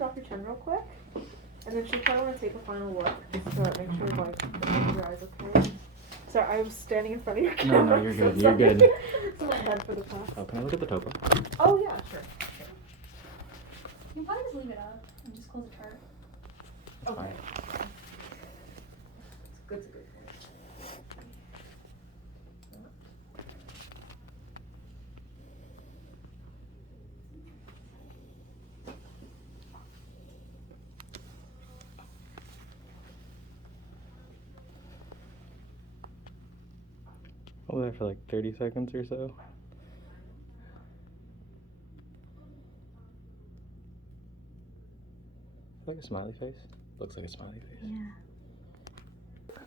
Dr. Chen real quick, and then she'll probably want to take a final look just to make sure like the your eyes okay. Sorry, I was standing in front of your No, camera. no, you're so good, you're sorry. good. So my head for the pass. Oh, can I look at the topo? Oh yeah, sure. You can probably just leave it up and just close the chart. Okay. Fine. It's good. Hold there for like 30 seconds or so. Like a smiley face? Looks like a smiley face. Yeah.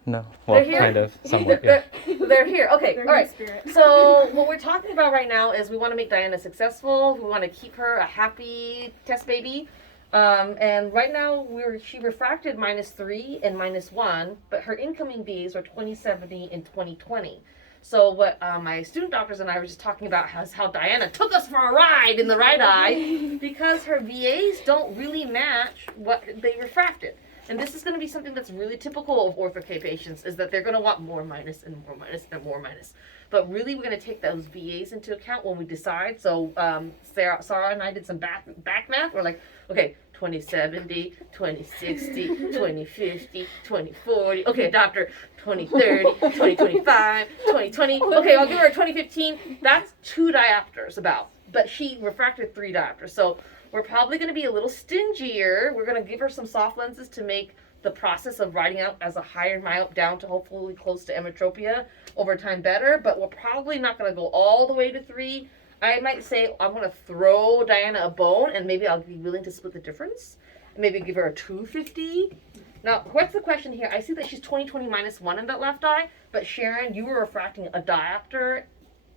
No. They're Well, here? kind of. Somewhat, yeah. They're here. Okay, They're all right. good spirit. So what we're talking about right now is we want to make Diana successful. We want to keep her a happy test baby. And right now she refracted -3 and -1, but her incoming Bs are 2070 and 2020. So what my student doctors and I were just talking about is how Diana took us for a ride in the right eye because her VAs don't really match what they refracted. And this is going to be something that's really typical of ortho-K patients, is that they're going to want more minus and more minus and more minus. But really, we're going to take those VAs into account when we decide. So Sarah and I did some back math. We're like, okay, 2070, 2060, 2050, 2040. Okay, doctor, 2030, 2025, 2020. Okay, I'll give her a 2015. That's 2 diopters about. But she refracted 3 diopters. So we're probably going to be a little stingier. We're going to give her some soft lenses to make the process of writing out as a higher myop down to hopefully close to emetropia over time better. But we're probably not going to go all the way to 3. I might say I'm going to throw Diana a bone, and maybe I'll be willing to split the difference. Maybe give her a 250. Now, what's the question here? I see that she's 20/20 -1 in that left eye, but Sharon, you were refracting a diopter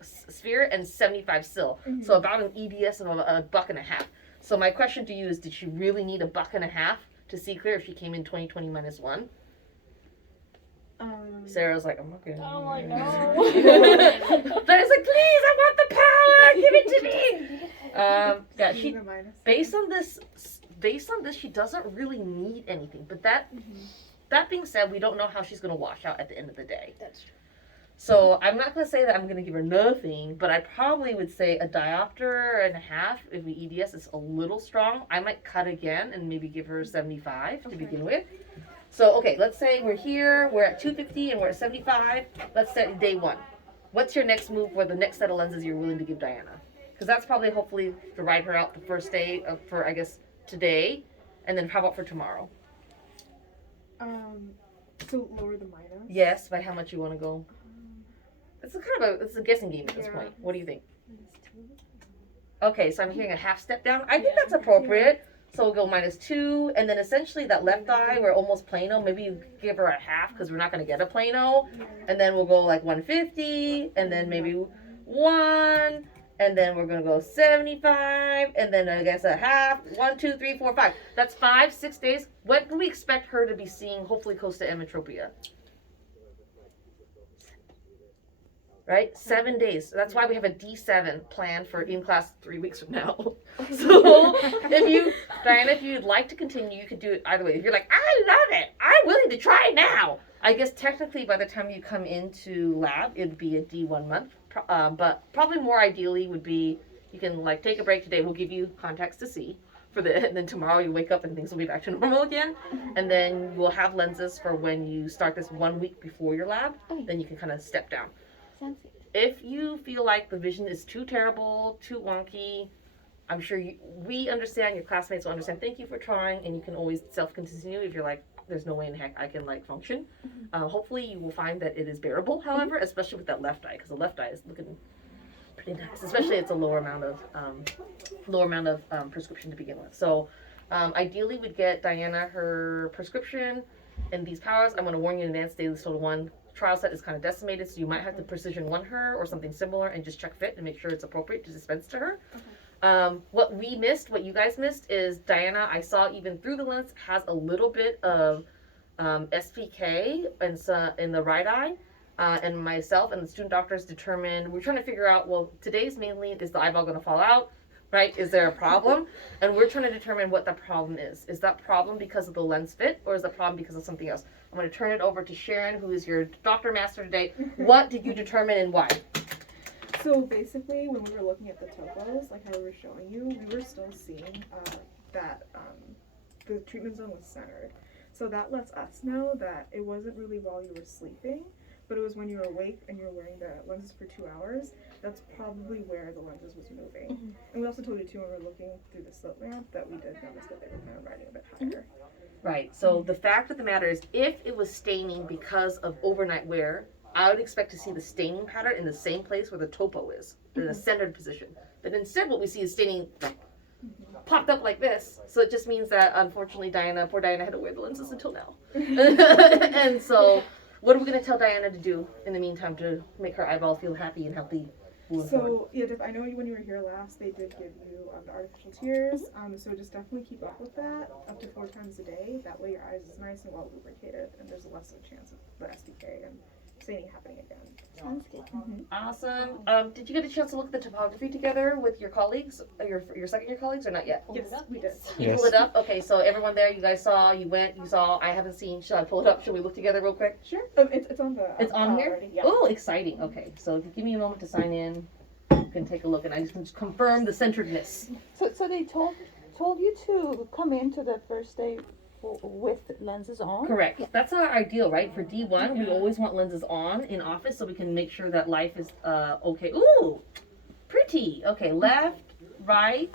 sphere and 75 sil. So about an EDS of a $1.50. So my question to you is, did she really need a $1.50 to see clear if she came in 20/20 -1? Sarah's like, I'm not gonna. Oh, I know. Diana's like, please, I want the power. Give it to me. Yeah, she. Even minus. Based on this, she doesn't really need anything. But that being said, we don't know how she's gonna wash out at the end of the day. That's true. So I'm not gonna say that I'm gonna give her nothing, but I probably would say a diopter and a half if we EDS is a little strong. I might cut again and maybe give her 75 to begin with. So okay, let's say we're here, we're at 250 and we're at 75. Let's set day 1. What's your next move for the next set of lenses you're willing to give Diana? Because that's probably hopefully to ride her out the first day for I guess today, and then how about for tomorrow? So lower the minus. Yes, by how much you want to go? It's a guessing game at this point. What do you think? Okay, so I'm hearing a half step down. I think that's appropriate. So we'll go -2, and then essentially that left eye, we're almost plano. Maybe you give her a half because we're not going to get a plano. And then we'll go like 150, and then maybe 1, and then we're going to go 75, and then I guess a half. 1, 2, 3, 4, 5. That's 5, 6 days. What do we expect her to be seeing, hopefully close to emetropia? Right? 7 days. So that's why we have a D7 planned for in class 3 weeks from now. So Diana, if you'd like to continue, you could do it either way. If you're like, I love it, I'm willing to try it now. I guess technically by the time you come into lab, it'd be a D1 month. But probably more ideally would be, you can like take a break today. We'll give you contacts to see and then tomorrow you wake up and things will be back to normal again. And then we'll have lenses for when you start this 1 week before your lab. Then you can kind of step down. Sounds good. If you feel like the vision is too terrible, too wonky, I'm sure we understand, your classmates will understand. Thank you for trying, and you can always self-continue if you're like, there's no way in heck I can like function. Hopefully you will find that it is bearable, however, especially with that left eye, because the left eye is looking pretty nice, especially it's a lower amount of prescription to begin with. So ideally we'd get Diana her prescription and these powers. I'm going to warn you in advance, daily total 1 trial set is kind of decimated, so you might have to precision 1 her or something similar and just check fit and make sure it's appropriate to dispense to her. What we missed, what you guys missed, is Diana, I saw even through the lens, has a little bit of SPK in the right eye. And myself and the student doctors determined, we're trying to figure out, well, today's mainly, is the eyeball going to fall out? right? Is there a problem? And we're trying to determine what the problem is. Is that problem because of the lens fit, or is the problem because of something else? I'm going to turn it over to Sharon, who is your doctor master today. What did you determine and why? So basically, when we were looking at the topos, like how we were showing you, we were still seeing that the treatment zone was centered. So that lets us know that it wasn't really while you were sleeping, but it was when you were awake and you were wearing the lenses for 2 hours. That's probably where the lenses was moving. Mm-hmm. And we also told you too when we were looking through the slit lamp that we did notice that they were kind of riding a bit higher. Right. So the fact of the matter is, if it was staining because of overnight wear, I would expect to see the staining pattern in the same place where the topo is, in a centered position. But instead, what we see is staining popped up like this. So it just means that, unfortunately, poor Diana had to wear the lenses until now. And so, what are we going to tell Diana to do in the meantime to make her eyeball feel happy and healthy? So yeah, I know when you were here last, they did give you the artificial tears. So just definitely keep up with that up to 4 times a day. That way your eyes is nice and well lubricated, and there's less of a chance of the SDK and staining happening again. Sounds good. Awesome. Did you get a chance to look at the topography together with your colleagues, your second year colleagues, or not yet? Yes, we did. You pull it up? Okay, so everyone there, you guys saw, you went, you saw, I haven't seen. Should I pull it up? Should we look together real quick? Sure. It's on the. It's on here? already, yeah. Oh, exciting. Okay, so if you give me a moment to sign in, you can take a look, and I just can confirm the centeredness. So they told you to come into the first day with lenses on? Correct. That's our ideal, right? For D1, we always want lenses on in office so we can make sure that life is okay. Ooh, pretty. Okay, left, right.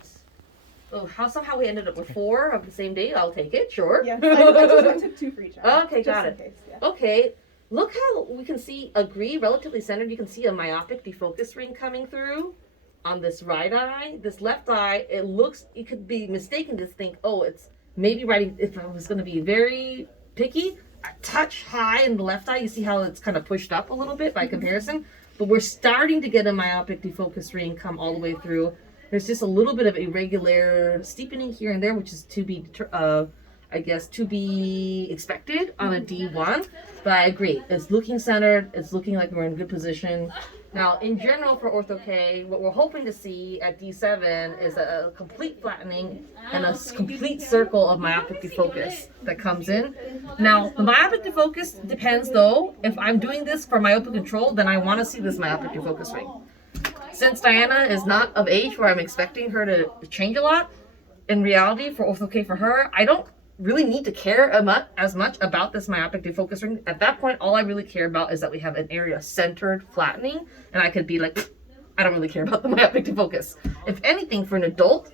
Oh, somehow we ended up with 4 of the same day. I'll take it, sure. Yeah, I took 2 for each eye. Okay, got just it. in case, yeah. Okay, look how we can see, relatively centered. You can see a myopic defocus ring coming through on this right eye. This left eye, it could be mistaken to think, oh, it's maybe writing, if I was going to be very picky, a touch high in the left eye. You see how it's kind of pushed up a little bit by comparison? But we're starting to get a myopic defocus ring come all the way through. There's just a little bit of irregular steepening here and there, which is to be expected on a D1. But I agree. It's looking centered. It's looking like we're in good position. Now, in general for Ortho-K, what we're hoping to see at D7 is a complete flattening and a complete circle of myopic defocus that comes in. Now, the myopic defocus depends, though. If I'm doing this for myopic control, then I want to see this myopic defocus ring. Since Diana is not of age where I'm expecting her to change a lot, in reality, for Ortho-K for her, I don't really need to care as much about this myopic defocus ring. At that point, all I really care about is that we have an area centered flattening, and I could be like, I don't really care about the myopic defocus. If anything, for an adult,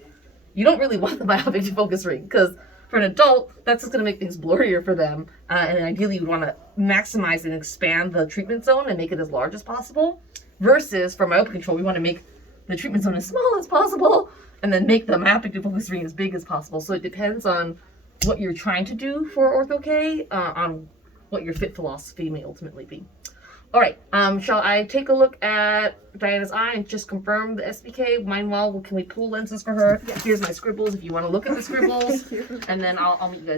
you don't really want the myopic defocus ring, because for an adult, that's just going to make things blurrier for them, and ideally you want to maximize and expand the treatment zone and make it as large as possible, versus for myopic control, we want to make the treatment zone as small as possible, and then make the myopic defocus ring as big as possible. So it depends on what you're trying to do for Ortho-K, on what your fit philosophy may ultimately be. All right, shall I take a look at Diana's eye and just confirm the SBK? Meanwhile, can we pull lenses for her? Yes. Here's my scribbles if you want to look at the scribbles. Thank you. And then I'll meet you guys